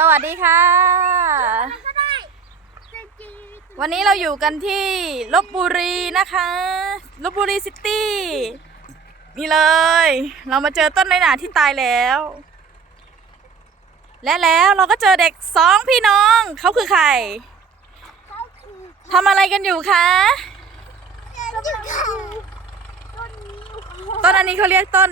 สวัสดีค่ะ วันนี้เราอยู่กันที่ลบบุรีนะคะลบบุรีซิตี้นี่เลย เรามาเจอต้นไม้หนาที่ตายแล้ว และแล้วเราก็เจอเด็กสองพี่น้องเขาคือใครทำอะไรกันอยู่คะต้นอันนี้เขาเรียกต้น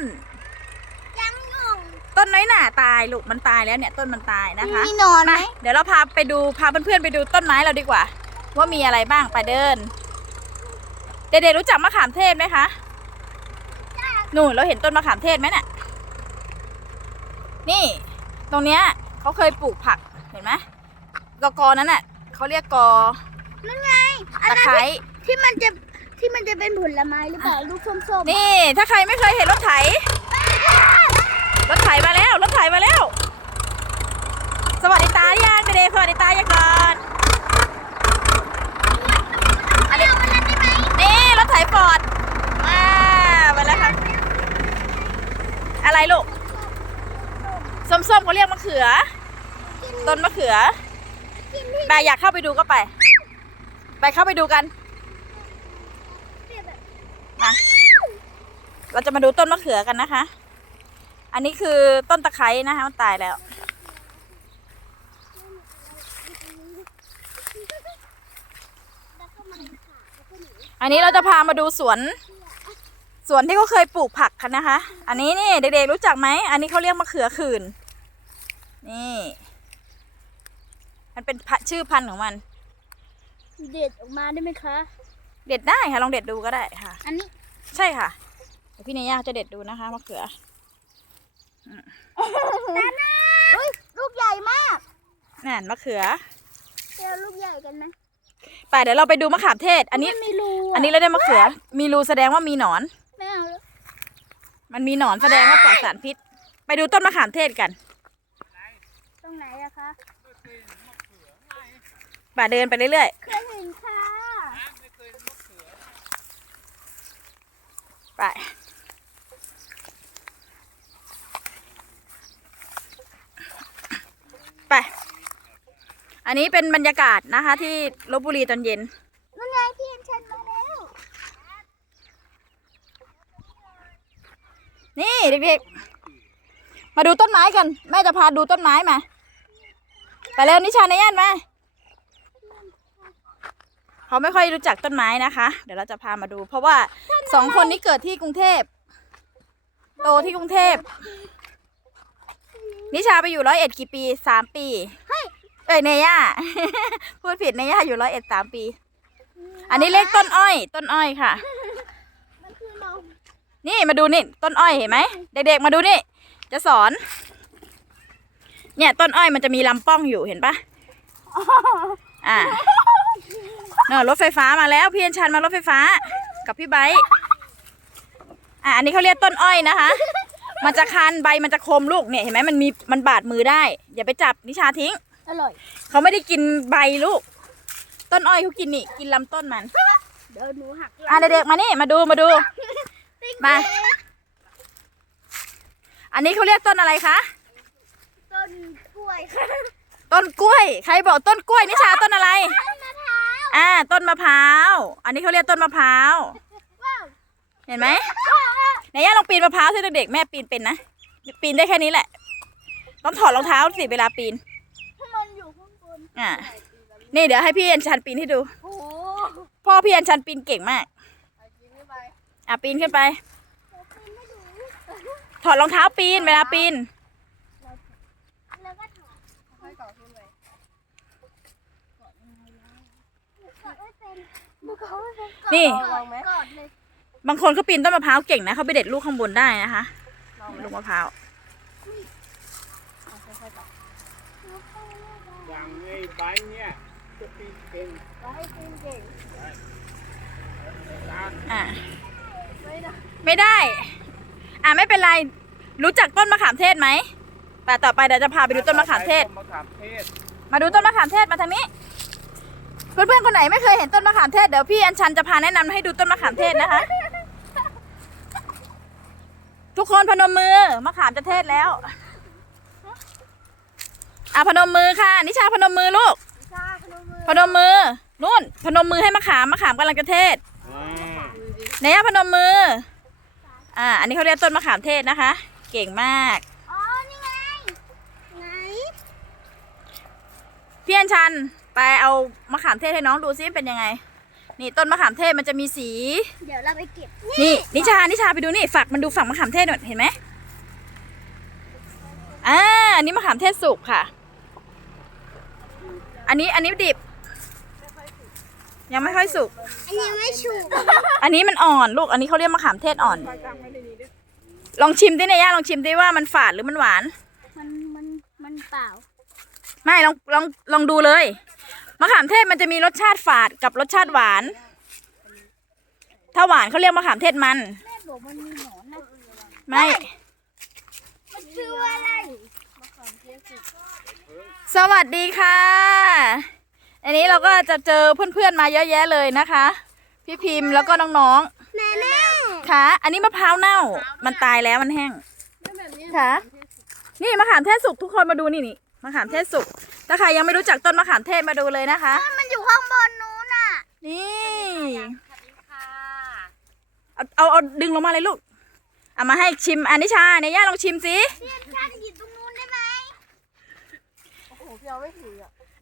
ต้นน้อยหนาตายลูกมันตายแล้วเนี่ยต้นมันตายนะคะมีหนอนไหม มาเดี๋ยวเราพาไปดูพาเพื่อนๆไปดูต้นไม้เราดีกว่า ว่ามีอะไรบ้างไปเดิน เด็กๆรู้จักมะขามเทศไหมคะหนูเราเห็นต้นมะขามเทศไหมเนี่ยนี่ ตรงเนี้ยเขาเคยปลูกผักเห็นไหมกอกอนั้นน่ะเขาเรียกกอนั่นไงอันตะนั้นไคร้ ที่ที่มันจะที่มันจะเป็นผลไม้หรือเปล่าลูกส้มๆนี่ ถ้าใครไม่เคยเห็นรถไถ รถไถมาแล้ว รถไถมาแล้ว สวัสดีตายังเด็กๆสวัสดีตายังก่อนอันนี้นี่รถไถฟอร์ดมาไปแล้วค่ะ อะไรลูก ส้มๆเขาเรียกมะเขือ ต้นมะเขือแม่อยากเข้าไปดูก็ไป ไปเข้าไปดูกันมาเราจะมาดูต้นมะเขือกันนะคะ อันนี้คือต้นตะไคร้นะคะมันตายแล้ว อันนี้เราจะพามาดูสวนสวนที่เขาเคยปลูกผักกันนะคะ อันนี้นี่เด็กๆรู้จักไหม อันนี้เขาเรียกมะเขือขื่นนี่ มันเป็นพะชื่อพันธุ์ของมัน เด็ดออกมาได้ไหมคะ เด็ดได้ค่ะ ลองเด็ดดูก็ได้ค่ะ อันนี้ใช่ค่ะเดี๋ยวพี่เนย่าจะเด็ดดูนะคะมะเขือด้านหน้าเฮ้ยลูกใหญ่มากนั่นมะเขือ เจอลูกใหญ่กันไหมไปเดี๋ยวเราไปดูมะขามเทศ อันนี้มัมีรูอันนี้เราได้มะเขือ มีรูแสดงว่ามีหนอน ไม่เอาแล้วมันมีหนอนแสดงว่าปลอดสารพิษ ไปดูต้นมะขามเทศกัน ตรงไหนอะคะ ป่าเดินไปเรื่อยเคยเห็นค่ะๆ ไป ไป อันนี้เป็นบรรยากาศนะคะ ที่ลบบุรีตอนเย็นนั่นไงพี่เอ็นเชนมาแล้วนี่เด็กๆ มาดูต้นไม้กัน แม่จะพาดูต้นไม้มา ไปเร็วนิชาในย่านมา เขาไม่ค่อยรู้จักต้นไม้นะคะ เดี๋ยวเราจะพามาดู เพราะว่าสองคนนี้เกิดที่กรุงเทพ โตที่กรุงเทพ นิชาไปอยู่ร้อยเอ็ดกี่ปีสามปี เอ้ยเนย่า พูดผิดเนย่าอยู่ร้อยเอ็ดสามปี อันนี้เลขต้นอ้อย ต้นอ้อยค่ะ นี่มาดูนี่ ต้นอ้อยเห็นไหมเด็กๆมาดูนี่ จะสอน เนี่ยต้นอ้อยมันจะมีลำป้องอยู่เห็นปะอ่า เนอะรถไฟฟ้ามาแล้วพี่เอ็นชันมารถไฟฟ้า กับพี่ไบร์ทอะอันนี้เขาเรียกต้นอ้อยนะคะ มันจะคันใบมันจะคมลูกเนี่ยเห็นไหมมันมีมันบาดมือได้ อย่าไปจับนิชาทิ้ง อร่อย เขาไม่ได้กินใบลูก ต้นอ้อยเขากินนี่กินลำต้นมัน เดี๋ยวหนูหักหลังอะเด็กๆมานี่มาดูมาดู มา อันนี้เขาเรียกต้นอะไรคะ ต้นกล้วยค่ะต้นกล้วย ใครบอกต้นกล้วยนิชาต้นอะไร ต้นมะพร้าว อ่าต้นมะพร้าว อันนี้เขาเรียกต้นมะพร้าวว้าวเห็นไหมไหนย่าลองปีนมะพร้าวสิเด็กๆแม่ปีนเป็นนะ ปีนได้แค่นี้แหละ ต้องถอดรองเท้าสิเวลาปีนถ้ามันอยู่ข้างบนอ่านี่เดี๋ยวให้พี่อัญชันปีนให้ดู โอ้โหพ่อพี่อัญชันปีนเก่งมากอะปีนขึ้นไปถอดรองเท้าปีนเวลาปีน แล้วก็ถอดค่อยต่อขึ้นไป นี่กอดกอดเลยบางคนเขาปีนต้นมะพร้าวเก่งนะเขาไปเด็ดลูกข้างบนได้นะคะลูกมะพร้าวอย่างไอ้ใบเนี่ยจะปีนเก่งไว้กินเก่งตามอะ ไม่ได้ไม่ได้ อะไม่เป็นไร รู้จักต้นมะขามเทศไหมแต่ต่อไปเดี๋ยวจะพาไปดูต้นมะขามเทศมะขามเทศมาดูต้นมะขามเทศมาทางนี้ เพื่อนๆคนไหนไม่เคยเห็นต้นมะขามเทศเดี๋ยวพี่อัญชันจะพาแนะนำให้ดูต้นมะขามเทศนะคะ ทุกคนพนมมือมะขามจะเทศแล้วอะพนมมือค่ะ นิชาพนมมือลูกชาขนมมือพนมมือนู่น พนมมือให้มะขามมะขามกำลังจะเทศอ่าเนย่าพนมมือ อ่า อันนี้เขาเรียกต้นมะขามเทศนะคะ เก่งมาก อ๋อ นี่ไง ไหน พี่อัญชัน ไปเอามะขามเทศให้น้องดูซิเป็นยังไง นี่ต้นมะขามเทศมันจะมีสี เดี๋ยวเราไปเก็บนี่นิชานิชาไปดูนี่ฝักมันดูฝักมะขามเทศหน่อยเห็นไหมอ่าอันนี้มะขามเทศสุกค่ะ อันนี้อันนี้ดิบ ยังไม่ค่อยสุก อันนี้ไม่ฉุกอันนี้มันอ่อนลูก อันนี้เขาเรียกมะขามเทศอ่อน ลองชิมดิเนย่าลองชิมดิว่ามันฝาดหรือมันหวาน มันมันมันเปล่า ไม่ลองลองลองดูเลย มะขามเทศมันจะมีรสชาติฝาดกับรสชาติหวาน ถ้าหวานเขาเรียกมะขามเทศมัน แม่บอกมันมีหนอนนะไม่ มันชื่ออะไรสวัสดีค่ะ อันนี้เราก็จะเจอเพื่อนๆมาเยอะแยะเลยนะคะ พี่พิมพ์แล้วก็น้องแม่แม่ๆค่ะ อันนี้มะพร้าวเน่า มันตายแล้วมันแห้ง ค่ะ นี่มะขามเทศสุกทุกคนมาดูนี่นี่มะขามเทศสุก ถ้าใครยังไม่รู้จักต้นมะขามเทศมาดูเลยนะคะ มันอยู่ข้างบนนู้นน่ะ นี่เอาเอาเอาดึงลงมาเลยลูก เอามาให้ชิมอันนิชาเนี่ยย่าลองชิมสิเรียนชาติหยิบตรงนู้นได้ไหม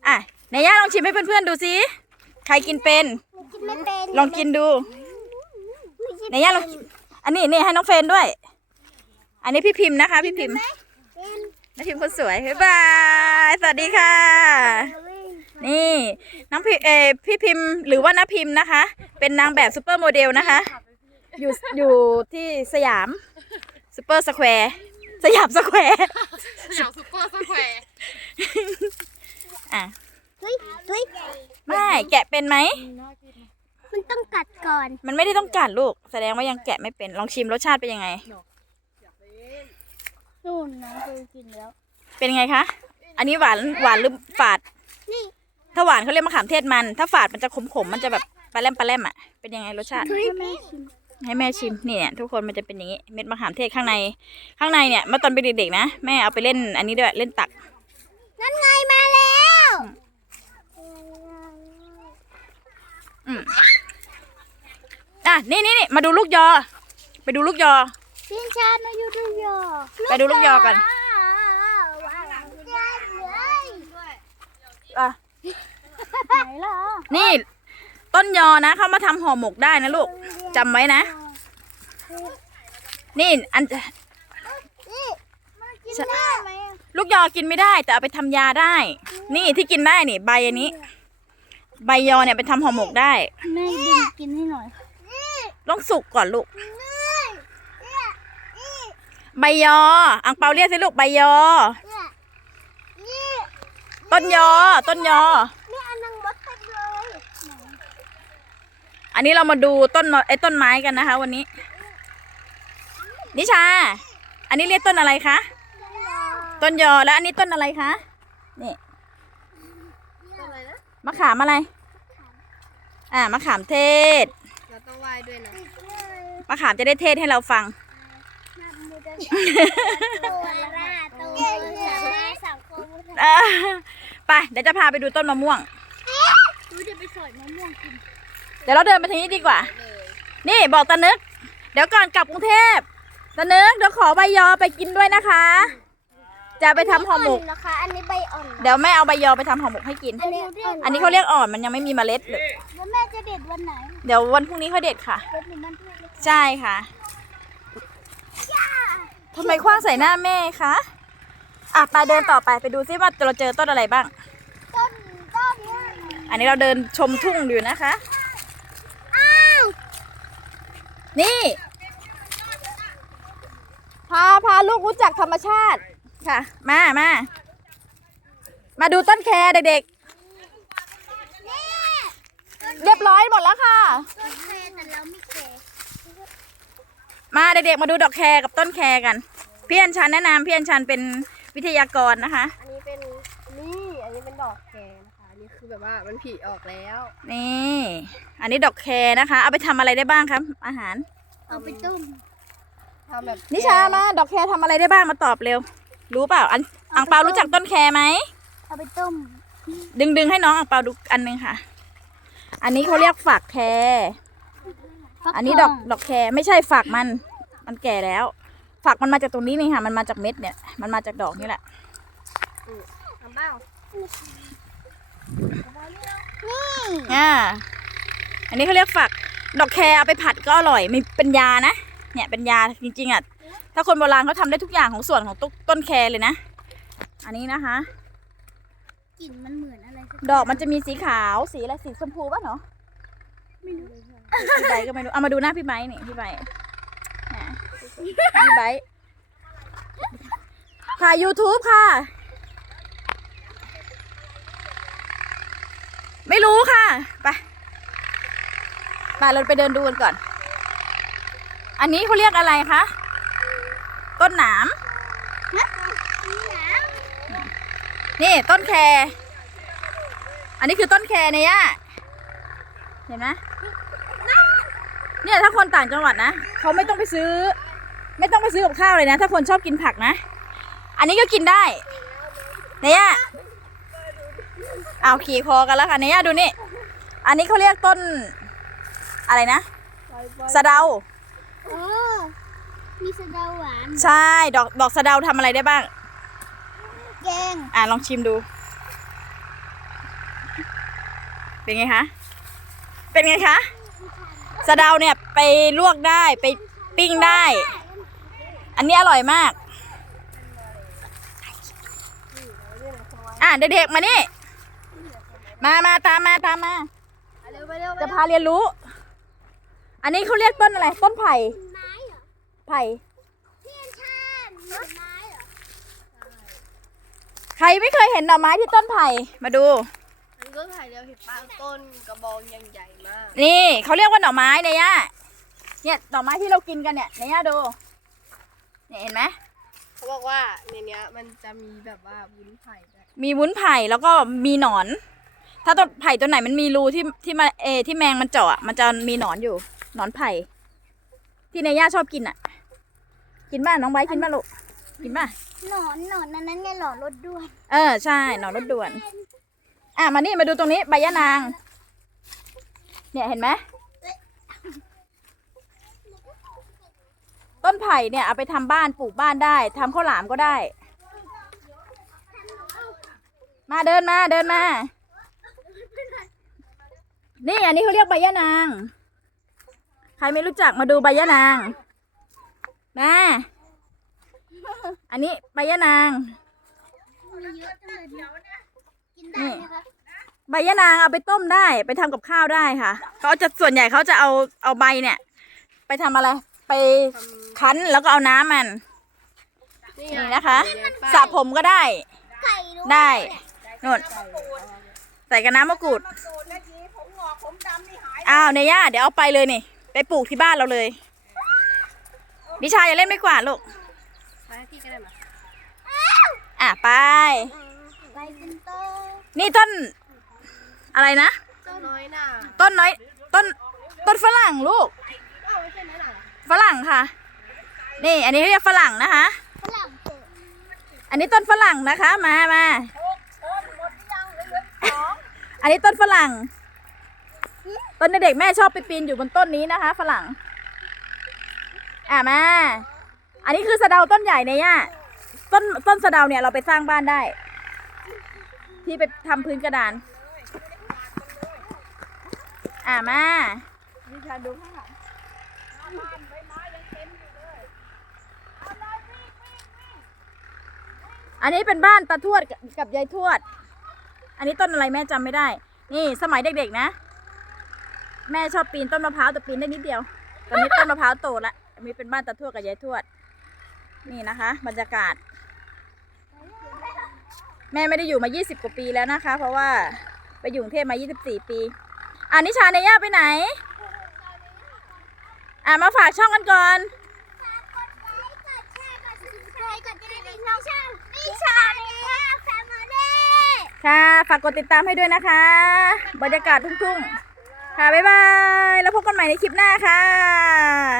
อะเนี่ยย่าลองชิมให้เพื่อนๆดูสิ ใครกินเป็นกินไม่เป็นลองกินดูเนี่ยย่าลองกินอันนี้นี่ให้น้องเฟรนด้วย อันนี้พี่พิมพ์นะคะ พี่พิมพ์เป็น น้องพิมพ์คนสวยบ๊ายบาย สวัสดีค่ะ นี่น้องพิเออพี่พิมพ์หรือว่าน้าพิมพ์นะคะ เป็นนางแบบซูเปอร์โมเดลนะคะ อยู่อยู่ที่สยามซูเปอร์สแควร์สยามสแควร์สยามซุปเปอร์สแควร์อะเฮ้ยเฮ้ยไม่แกะเป็นไหม มันต้องกัดก่อน มันไม่ได้ต้องกัดลูก แสดงว่ายังแกะไม่เป็น ลองชิมรสชาติเป็นยังไง นู่นน้องเคยกินแล้ว เป็นยังไงคะ อันนี้หวานหวานหรือฝาด นี่ ถ้าหวานเขาเรียกมะขามเทศมัน ถ้าฝาดมันจะขมๆมันจะแบบปลาแรมปลาแรมอะ เป็นยังไงรสชาติเฮ้ยแม่ชิมให้แม่ชิมนี่เนี่ยทุกคนมันจะเป็นอย่างนี้เม็ดมะขามเทศข้างใน ข้างในเนี่ยเมื่อตอนเป็นเด็กๆนะแม่เอาไปเล่นอันนี้ด้วยเล่นตัก นั่นไงมาแล้วอืมอะนี่นี่นี่มาดูลูกยอ ไปดูลูกยอ พี่ชาติมาอยู่ดูยอไปดูลูกยอกันว้าวเลยอะไหนล่ะนี่ ต้นยอนะเขามาทำห่อหมกได้นะลูกจำไว้นะ นี่อันนี่มันกินได้ไหมอะลูกยอกินไม่ได้ แต่เอาไปทำยาได้ นี่ที่กินได้นี่ ใบอันนี้ ใบยอเนี่ยไปทำห่อหมกได้แม่ดึงกินให้หน่อยต้องสุกก่อนลูกนี่นี่นี่ ใบยอ อังเปาเรียกสิลูกใบยอนี่ต้นยอ ต้นยอ นี่อันนังมดเต็มเลยอันนี้เรามาดูต้นมะไอ้ต้นไม้กันนะคะ วันนี้ นิชา อันนี้เรียกต้นอะไรคะ ต้นยอ แล้วอันนี้ต้นอะไรคะ นี่มะขามอะไร อ่ามะขามเทศ เราต้องไหว้ด้วยนะ มะขามจะได้เทศให้เราฟัง ตัวละตัวสังคมอ่าไปเดี๋ยวจะพาไปดูต้นมะม่วง ดูจะไปสอยมะม่วงกินเดี๋ยวเราเดินไปทางนี้ดีกว่า นี่บอกตานึก เดี๋ยวก่อนกลับกรุงเทพตานึกเดี๋ยวขอใบยอไปกินด้วยนะคะ จะไปทำห่อหมก นะคะ อันนี้ใบอ่อนเดี๋ยวแม่เอาใบยอไปทำห่อหมกให้กิน อันนี้อ่อนอันนี้เขาเรียกอ่อนมันยังไม่มีเมล็ดเลยแล้วแม่จะเด็ดวันไหน เดี๋ยววันพรุ่งนี้เขาเด็ดค่ะเด็ดหรือมันเพื่อนใช่ค่ะ ทำไมคว้างใส่หน้าแม่คะอะไปเดินต่อไปไปดูซิว่าเราเจอต้นอะไรบ้าง ต้นต้นอันนี้เราเดินชมทุ่งอยู่นะคะ อ้าวนี่พาพาลูกรู้จักธรรมชาติค่ะ มามามาดูต้นแครเด็กนี่ๆ เรียบร้อยหมดแล้วค่ะ ต้นแคแต่เราไม่แค มาเด็กๆมาดูดอกแครกับต้นแครกันพี่อัญชันแนะนำพี่อัญชันเป็นวิทยากรนะคะ อันนี้เป็นนี่อันนี้เป็นดอกแคนะคะอันนี้คือแบบว่ามันผลิออกแล้วนี่ อันนี้ดอกแครนะคะ เอาไปทำอะไรได้บ้างครับ อาหาร เอาไปต้มทำแบบนิชามาดอกแครทำอะไรได้บ้างมาตอบเร็ว รู้เปล่าอันอังเปารู้จักต้นแครไหม เอาไปต้มดึงดึงให้น้องอังเปาดูอันหนึงค่ะ อันนี้เขาเรียกฝักแคร อันนี้ดอกดอกแครไม่ใช่ฝักมัน มันแก่แล้ว ฝักมันมาจากตรงนี้นี่ค่ะ มันมาจากเม็ดเนี่ย มันมาจากดอกนี่แหละทำเบ้านี่อ่า อันนี้เขาเรียกฝัก ดอกแครเอาไปผัดก็อร่อย มีเป็นยานะ เนี่ยเป็นยาจริงๆอะ ถ้าคนโบราณเขาทำได้ทุกอย่างของส่วนของต้นต้นแครเลยนะ อันนี้นะคะ กลิ่นมันเหมือนอะไรสัดอกมันจะมีสีขาว สีอะไร สีชมพูป่ะเนาะ ไม่รู้ พี่ไบร์ทก็ไม่รู้เอามาดูหน้าพี่ไบร์ทนี่พี่ไบร์ทอะพี่ไบร์ทถ่าย YouTube ค่ะ ไม่รู้ค่ะ ไป ไปเราไปเดินดูกันก่อน อันนี้เขาเรียกอะไรคะ ต้นหนามนี่ต้นแครอันนี้คือต้นแครเนี่ยเห็นไหม เนี่ยถ้าคนต่างจังหวัดนะเขาไม่ต้องไปซื้อ ไม่ต้องไปซื้อกับข้าวเลยนะ ถ้าคนชอบกินผักนะ อันนี้ก็กินได้เนี่ยย่าเอาขี่คอกันแล้วค่ะเนี่ยย่าดูนี่ อันนี้เขาเรียกต้นอะไรนะสะเดาโอ้มีสะเดาหวาน ใช่ ดอกดอกสะเดาทำอะไรได้บ้าง แกง อะลองชิมดู เป็นไงคะ เป็นไงคะ สะเดาเนี่ยไปลวกได้ไปปิ้งได้ อันนี้อร่อยมาก อะเด็กๆมานี่ มามาตามมาตามมาไปเร็วไปเร็วไปจะเร็วพาเรียนรู้ อันนี้เขาเรียกต้นอะไร ต้นไผ่ไม้เหรอไผ่เพี้ยนชานเหมือนไม้เหรอใครไม่เคยเห็นหน่อไม้ที่ต้นไผ่มาดูอันนี้ ก็ถ่ายเดียวเห็นป้าต้นกระบองยังใหญ่มาก นี่เขาเรียกว่าหน่อไม้เนี่ยย่าเนี่ยหน่อไม้ที่เรากินกันเนี่ยเนี่ยย่าดูเนี่ยเห็นไหมเขาบอกว่าในเนี้ยมันจะมีแบบว่าวุ้นไผ่ด้วยมีวุ้นไผ่แล้วก็มีหนอน ถ้าต้นไผ่ตัวไหนมันมีรูที่ที่มาเอที่แมงมันเจาะอะมันจะมีหนอนอยู่หนอนไผ่ที่ในย่าชอบกินอะ กินบ้านน้องไบร์ทกินบ้าลูกกินบ้าหนอนหนอนอันนั้นไงหนอนรถด้วยเออใช่หนอนรถด่วน อะมานี่มาดูตรงนี้ใบยะนาง เนี่ยเห็นไหมต้นไผ่เนี่ยเอาไปทำบ้านปลูกบ้านได้ทำข้าวหลามก็ได้ มาเดินมาเดินมา นี่อันนี้เขาเรียกใบยะนาง ใครไม่รู้จักมาดูใบยะนางมาอันนี้ใบยะนาง นได้ไหมคะใบยะนางเอาไปต้มได้ ไปทำกับข้าวได้ค่ะเขาจะส่วนใหญ่เขาจะเอาเอาใบเนี่ย ไปทำอะไร ไปคั้นแล้วก็เอาน้ำมัน นี่นี่นะคะเดี๋ยวป้าสระผมก็ได้ไก่ด้วยได้นู่นใส่กับน้ำมะกรูดอ้าวเนย่าเดี๋ยวเอาไปเลยนี่ ไปปลูกที่บ้านเราเลยนิชาอย่าเล่นไม่กวาดลูกไปให้พี่ก็ได้มาอะไปใบเป็นโต นี่ต้นอะไรนะ ต้นน้อยหน่าต้นน้อย ต้น ต้นฝรั่งลูกเอ้าไม่ใช่น้อยหน่าเหรอฝรั่งค่ะ นี่อันนี้เรียกฝรั่งนะคะ ฝรั่งเศสอันนี้ต้นฝรั่งนะคะ มามาอันนี้ต้นฝรั่ง ต้นเด็กๆแม่ชอบไปปีนอยู่บนต้นนี้นะคะ ฝรั่ง อะมา อันนี้คือสะเดาต้นใหญ่เนี่ยย่าต้นต้นสะเดาเนี่ยเราไปสร้างบ้านได้ ที่ไปทำพื้นกระดาน อะมาดิฉันดูข้างหลังอันนี้เป็นบ้านตาทวดกับยายทวด อันนี้ต้นอะไรแม่จำไม่ได้ นี่สมัยเด็กๆนะ แม่ชอบปีนต้นมะพร้าวแต่ปีนได้นิดเดียว ตอนนี้ต้นมะพร้าวโตละอันนี้เป็นบ้านตาทวดกับยายทวด นี่นะคะ บรรยากาศ แม่ไม่ได้อยู่มา 20 กว่าปีแล้วนะคะ เพราะว่าไปอยู่กรุงเทพมา 24 ปีอ่านิชาเนย่าไปไหน อ่ามาฝากช่องกันก่อนกดไลค์กดแชร์กด subscribe กดกระดิ่งน้องช่างวิชาเลยค่ะแฟมิลี่ค่ะ ฝากกดติดตามให้ด้วยนะคะ บรรยากาศทุ่งๆ ค่ะ บ๊ายบาย แล้วพบกันใหม่ในคลิปหน้าค่ะ